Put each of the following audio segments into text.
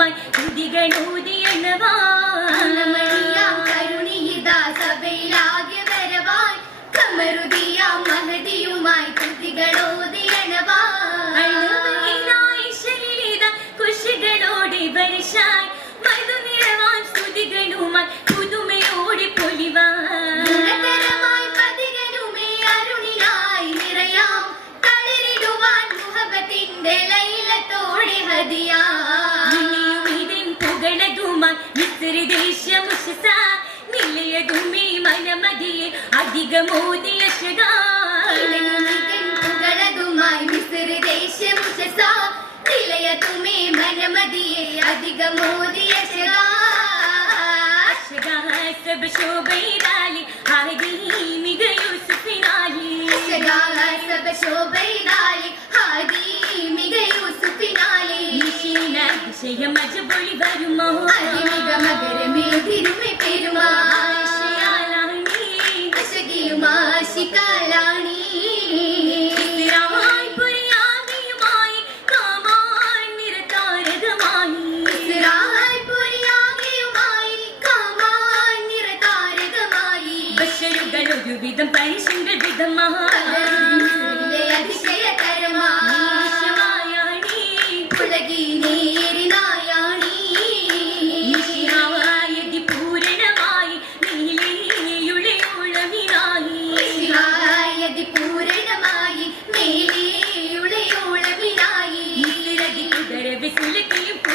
കരുണയുമായി കൃതികളൂതിയണവാ കരുണിയിതാ സഭയിലാകെ വരവാൻ. കമരുതിയ മഹതിയുമായി കൃതികളോതിയണവാ കുശികളോടെ വർഷായി നിഗമൂതിയ ുമായി മിസ്ര ദേശമുഷസ നിലയ തുമേ മനമതിയെ അധികമോദിയ سب شوبي دالي هادي ميغا يوسف نالي شغالا سب شوبي دالي هادي ميغا يوسف نالي مشينا شيا مجبولي برمو هادي ميغا مغرمي تيرمي تيرما Because.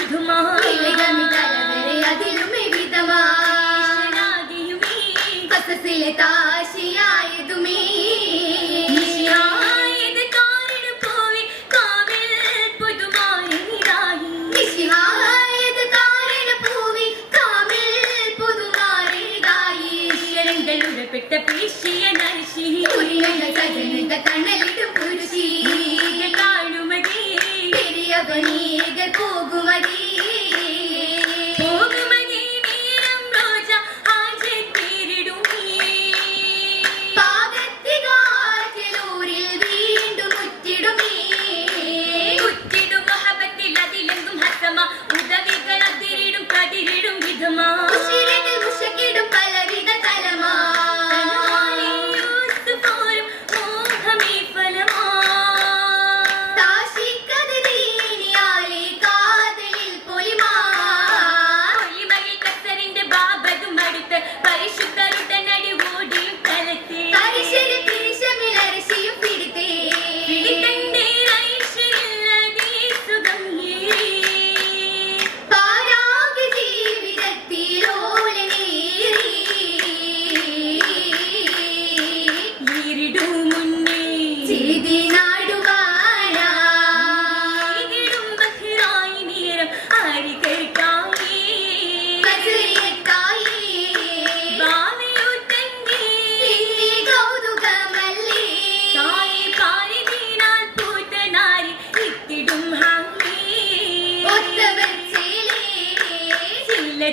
മധുമായി അതിലുമേ വിധമായുമേ കസസിലെ താശിയായതുമേ പെട്ട പേശിയ നരിശി കണ്ണലിടും പുരുഷി.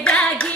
Dagi.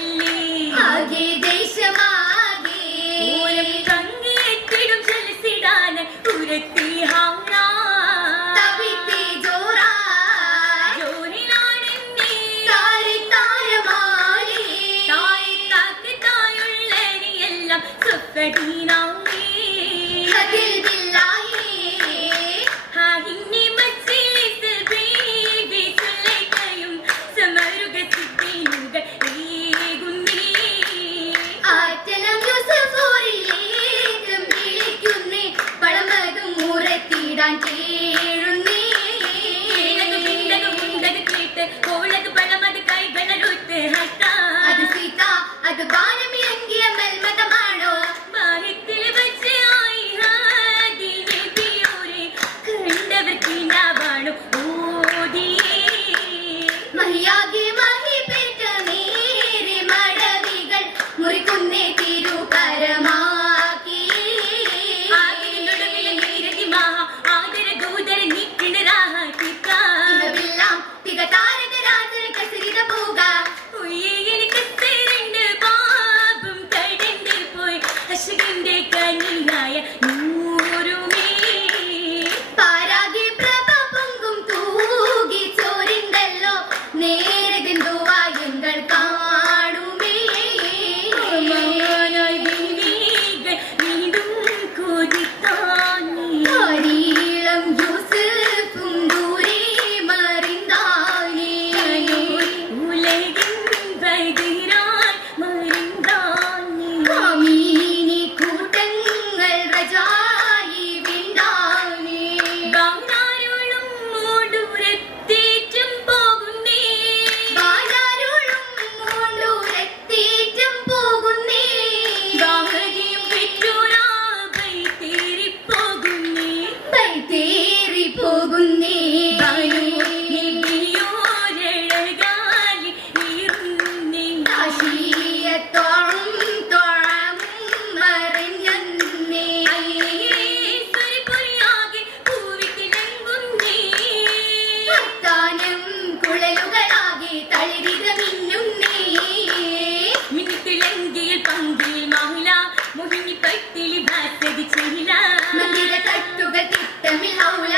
കട്ടിലി ഭാസതി ചെരില മന്ദിര കട്ടുകൾ തിട്ടമി ഹൗല.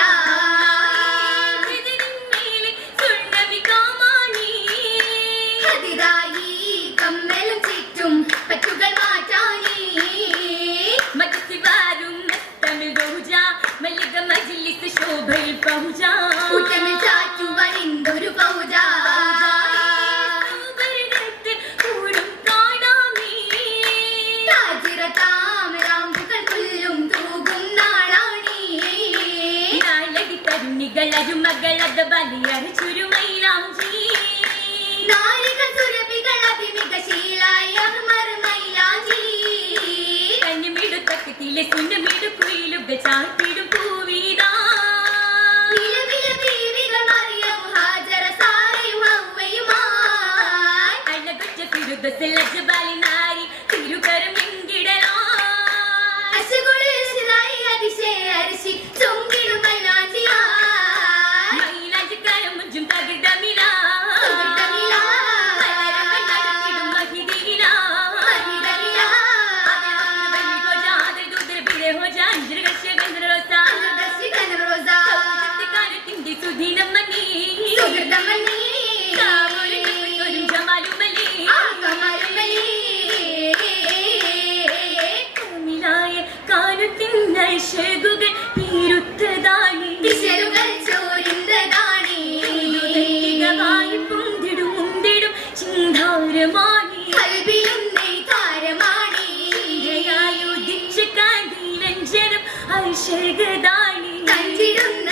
മജലിസ് ശോഭയിൽ പൗജാ. മമത ബലിയത് ചുരുമൈലാഞ്ചി നാരികൾ സുരഭികൾ അഭിമിതശീലായി അവർ മൈലാഞ്ചി കണ്ണിമിടു തക്കത്തിലെ കുഞ്ഞമിടു കുയിലുക ചാത്തിടും പൂവീതാ. This is ുദിച്ചകാന്തിയിലഞ്ചനം